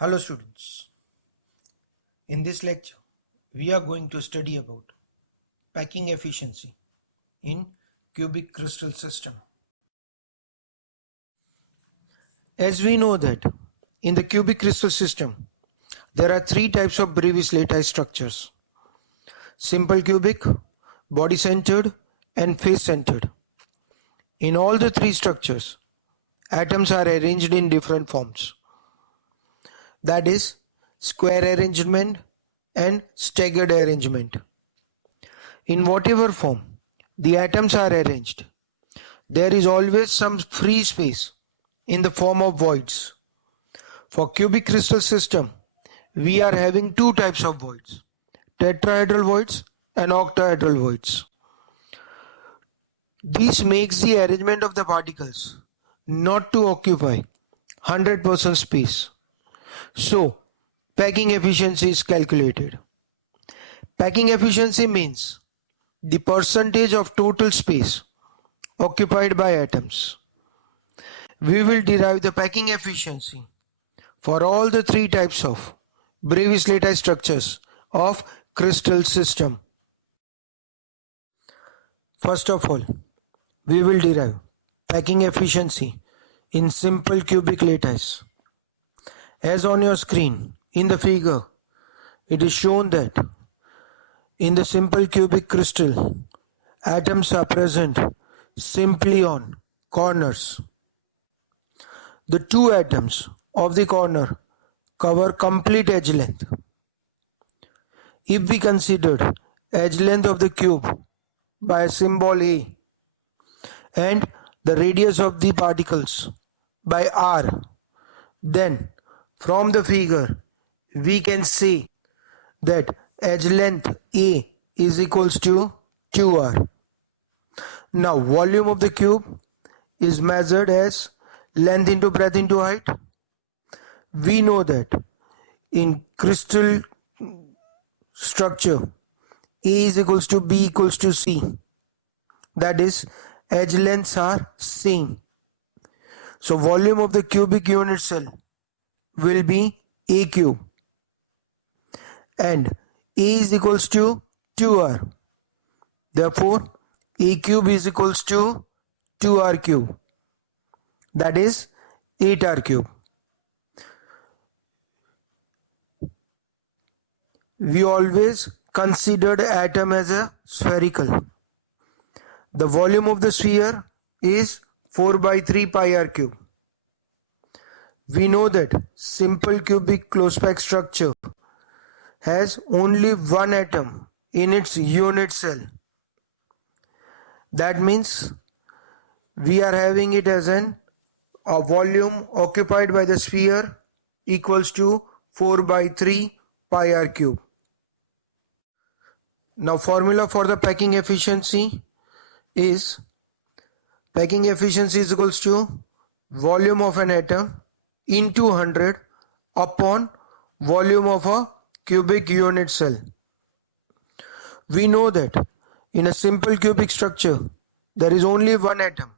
Hello students, in this lecture we are going to study about packing efficiency in cubic crystal system. As we know that in the cubic crystal system there are three types of Brevis lattice structures: simple cubic, body centered and face centered. In all the three structures atoms are arranged in different forms, that is square arrangement and staggered arrangement. In whatever form the atoms are arranged, there is always some free space in the form of voids. For cubic crystal system, we are having two types of voids: tetrahedral voids and octahedral voids. This makes the arrangement of the particles not to occupy 100% space. So, packing efficiency is calculated. Packing efficiency means the percentage of total space occupied by atoms. We will derive the packing efficiency for all the three types of Brevis lattice structures of crystal system. First of all, we will derive packing efficiency in simple cubic lattice. As on your screen in the figure, it is shown that in the simple cubic crystal, atoms are present simply on corners. The two atoms of the corner cover complete edge length. If we considered edge length of the cube by a symbol A and the radius of the particles by R, then from the figure we can see that edge length A is equals to 2R. Now volume of the cube is measured as length into breadth into height. We know that in crystal structure A is equals to B equals to C, that is edge lengths are same. So volume of the cubic unit cell will be A cube and A is equals to 2R. Therefore A cube is equals to 2R cube, that is 8R cube. We always considered atom as a spherical. The volume of the sphere is 4 by 3 pi r cube. We know that simple cubic close packed structure has only one atom in its unit cell. That means we are having it as a volume occupied by the sphere equals to 4 by 3 pi r cube. Now formula for the packing efficiency is packing efficiency is equals to volume of an atom into 100 upon volume of a cubic unit cell. We know that in a simple cubic structure there is only one atom.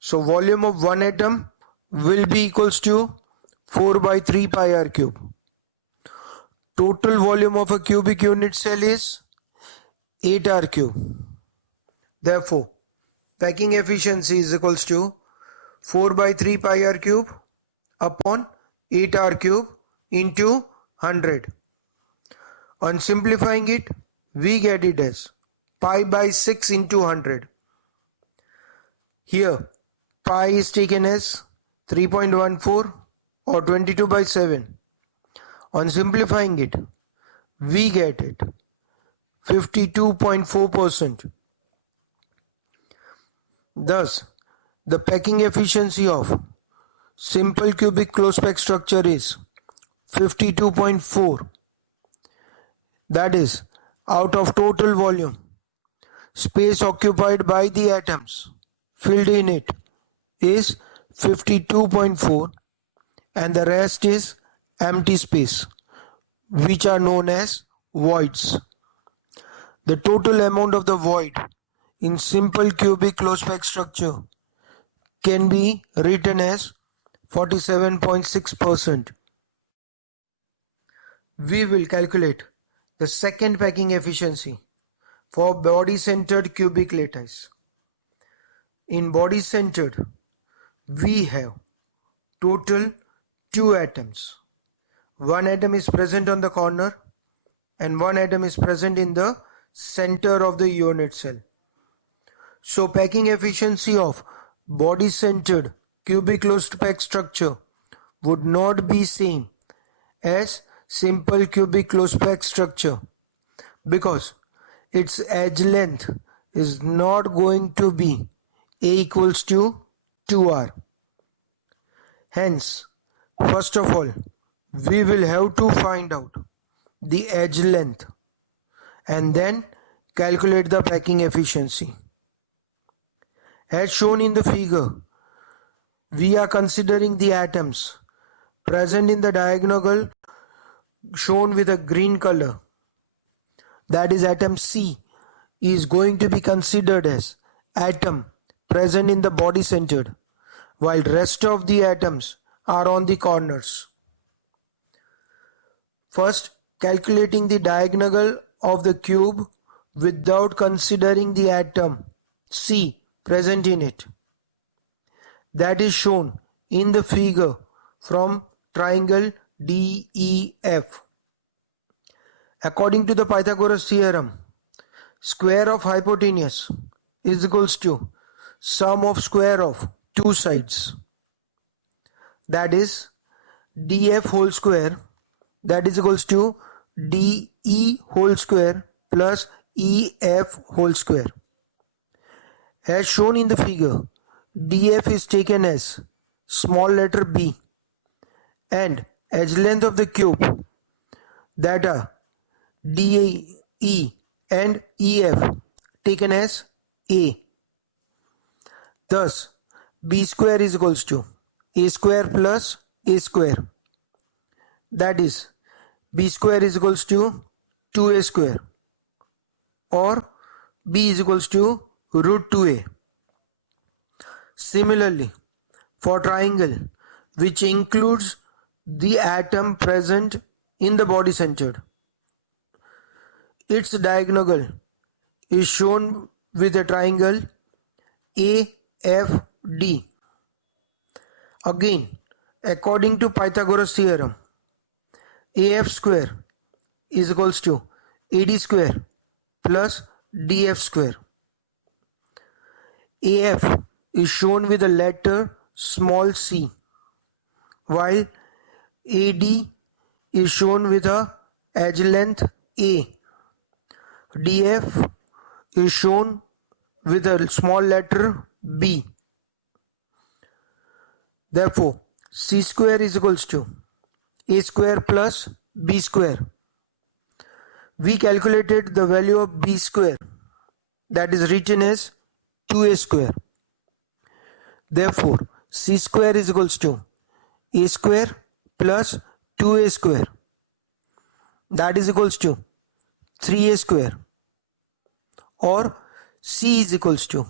So volume of one atom will be equals to 4 by 3 pi r cube. Total volume of a cubic unit cell is 8R cube. Therefore, packing efficiency is equals to 4 by 3 pi r cube upon 8R cube into 100. On simplifying it, we get it as pi by 6 into 100. Here, pi is taken as 3.14 or 22 by 7. On simplifying it, we get it 52.4%. Thus, the packing efficiency of simple cubic close packed structure is 52.4. That is, out of total volume, space occupied by the atoms filled in it is 52.4 and the rest is empty space, which are known as voids. The total amount of the void in simple cubic close packed structure can be written as 47.6%. we will calculate the second packing efficiency for body-centered cubic lattice. In body-centered, we have total 2 atoms. One atom is present on the corner and one atom is present in the center of the unit cell. So packing efficiency of body-centered cubic closed pack structure would not be same as simple cubic closed pack structure because its edge length is not going to be A equals to 2R. Hence, first of all, we will have to find out the edge length and then calculate the packing efficiency. As shown in the figure, we are considering the atoms present in the diagonal shown with a green color. That is, atom C is going to be considered as atom present in the body centered, while rest of the atoms are on the corners. First, calculating the diagonal of the cube without considering the atom C present in it. That is shown in the figure from triangle DEF. According to the Pythagoras theorem, square of hypotenuse is equals to sum of square of two sides. That is DF whole square, that is equals to DE whole square plus EF whole square. As shown in the figure, DF is taken as small letter b and edge length of the cube, that are DE and EF, taken as A. Thus, B square is equals to A square plus A square. That is, B square is equals to 2A square, or B is equals to root 2A. Similarly, for triangle which includes the atom present in the body centered, its diagonal is shown with a triangle AFD. Again, according to Pythagoras theorem, AF square is equals to AD square plus DF square. AF is shown with the letter small c, while AD is shown with a edge length A. DF is shown with a small letter b. Therefore, c square is equals to A square plus B square. We calculated the value of B square, that is written as 2A square. Therefore, C square is equals to A square plus 2A square, that is equals to 3A square, or C is equals to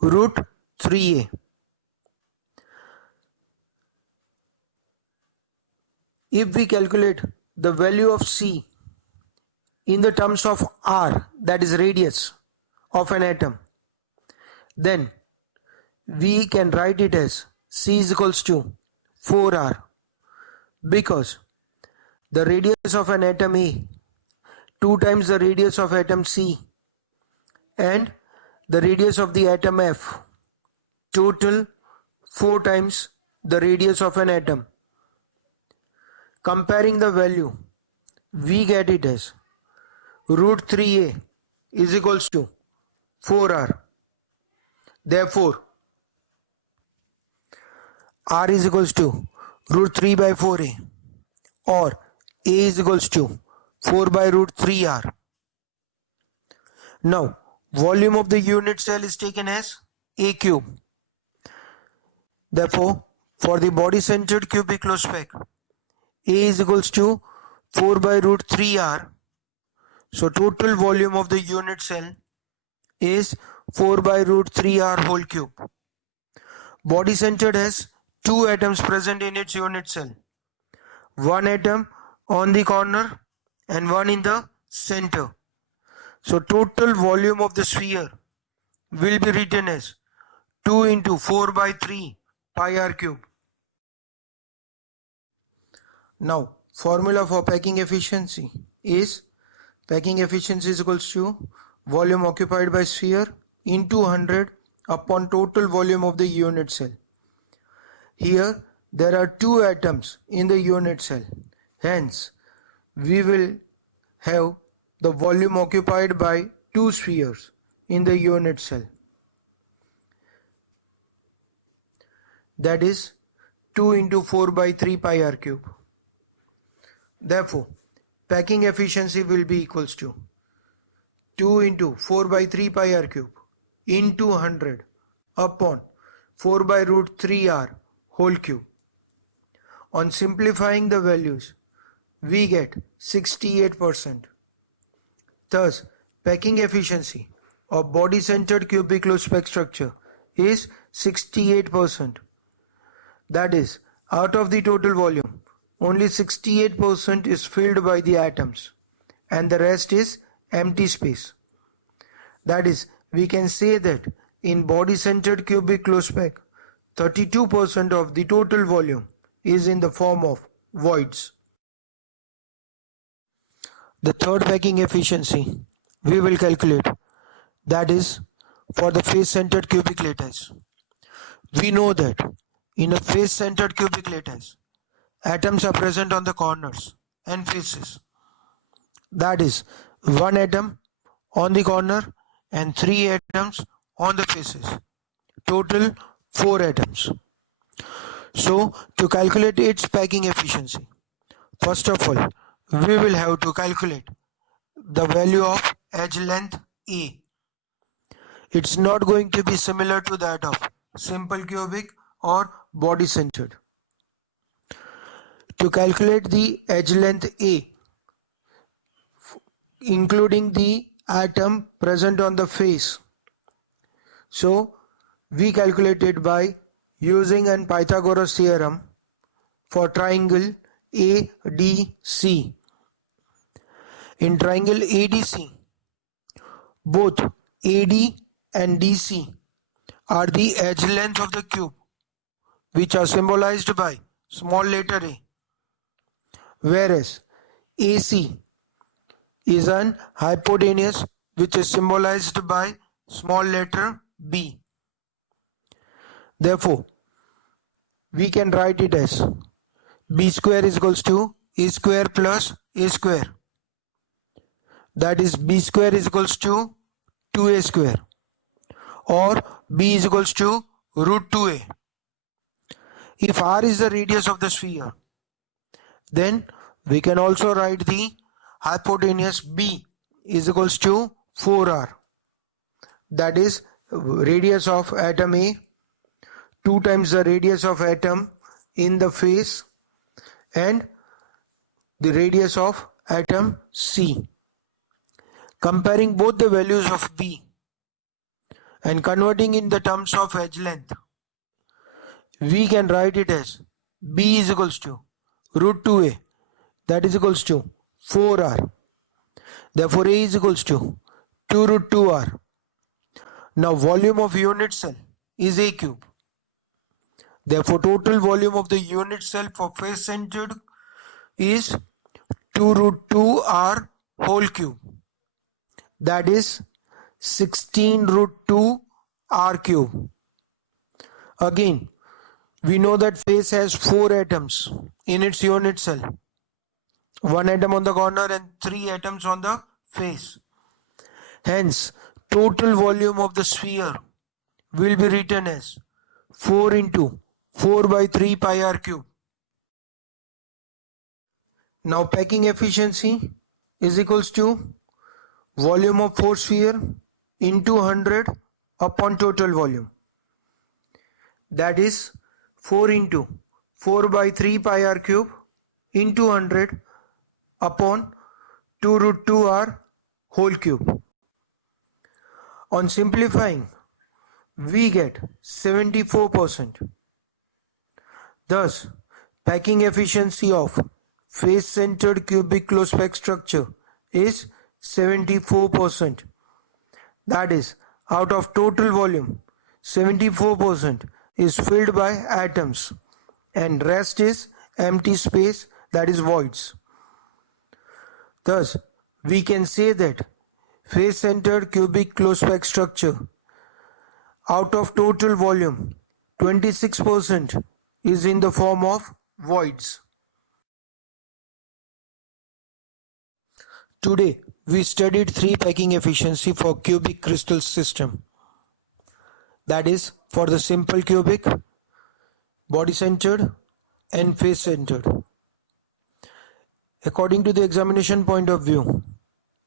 root 3A. If we calculate the value of C in the terms of R, that is radius of an atom, then we can write it as C is equals to 4R, because the radius of an atom A 2 times the radius of atom C and the radius of the atom F total 4 times the radius of an atom. Comparing the value, we get it as root 3A is equals to 4R. Therefore, R is equals to root 3 by 4A, or A is equals to 4 by root 3R. Now, volume of the unit cell is taken as A cube. Therefore, for the body centered cubic closed pack, A is equals to 4 by root 3R. So total volume of the unit cell is 4 by root 3R whole cube. Body centered has 2 atoms present in its unit cell. One atom on the corner and one in the center. So total volume of the sphere will be written as 2 into 4 by 3 pi r cube. Now formula for packing efficiency is equals to volume occupied by sphere into 100 upon total volume of the unit cell. Here there are 2 atoms in the unit cell, hence we will have the volume occupied by 2 spheres in the unit cell, that is 2 into 4 by 3 pi r cube. Therefore packing efficiency will be equals to 2 into 4 by 3 pi r cube into 100 upon 4 by root 3 r whole cube. On simplifying the values, we get 68%. Thus, packing efficiency of body-centered cubic closed spec structure is 68%. That is, out of the total volume, only 68% is filled by the atoms and the rest is empty space. That is, we can say that in body-centered cubic closed spec, 32% of the total volume is in the form of voids. The third packing efficiency we will calculate, that is for the face-centered cubic lattice. We know that in a face-centered cubic lattice, atoms are present on the corners and faces. That is, 1 atom on the corner and 3 atoms on the faces. Total 4 atoms. So, to calculate its packing efficiency, first of all, we will have to calculate the value of edge length A. It's not going to be similar to that of simple cubic or body centered. To calculate the edge length A, including the atom present on the face, so we calculate it by using an Pythagoras theorem for triangle ADC. In triangle ADC, both AD and DC are the edge length of the cube, which are symbolized by small letter a, whereas AC is an hypotenuse which is symbolized by small letter b. Therefore, we can write it as b square is equals to a square plus a square. That is, b square is equals to 2a square, or b is equals to root 2a. If r is the radius of the sphere, then we can also write the hypotenuse b is equals to 4r. That is, radius of atom A 2 times the radius of atom in the face and the radius of atom C. Comparing both the values of B and converting in the terms of edge length, we can write it as B is equals to root 2A, that is equals to 4R. Therefore, A is equals to 2 root 2R. Now, volume of unit cell is A cube. Therefore, total volume of the unit cell for face centered is 2 root 2R whole cube. That is 16 root 2 R cube. Again, we know that face has 4 atoms in its unit cell. 1 atom on the corner and 3 atoms on the face. Hence, total volume of the sphere will be written as 4 into 4 by 3 pi r cube. Now packing efficiency is equals to volume of 4 sphere into 100 upon total volume. That is 4 into 4 by 3 pi r cube into 100 upon 2 root 2 r whole cube. On simplifying, we get 74%. Thus, packing efficiency of face-centered cubic closed pack structure is 74%. That is, out of total volume, 74% is filled by atoms and rest is empty space, that is voids. Thus, we can say that face-centered cubic closed pack structure, out of total volume, 26% is in the form of voids. Today, we studied three packing efficiency for cubic crystal system. That is, for the simple cubic, body-centered and face-centered. According to the examination point of view,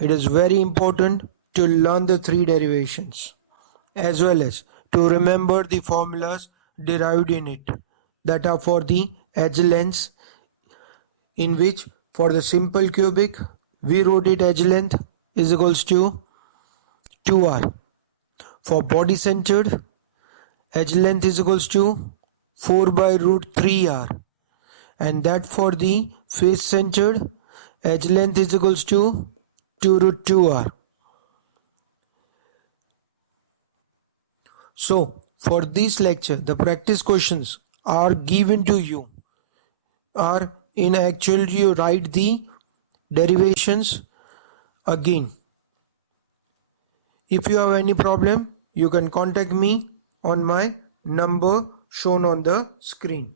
it is very important to learn the three derivations as well as to remember the formulas derived in it, that are for the edge lengths, in which for the simple cubic we wrote it edge length is equals to 2r. For body centered, edge length is equals to 4 by root 3r, and that for the face centered, edge length is equals to 2 root 2r. So for this lecture, the practice questions are given to you, are in actual you write the derivations again. If you have any problem, you can contact me on my number shown on the screen.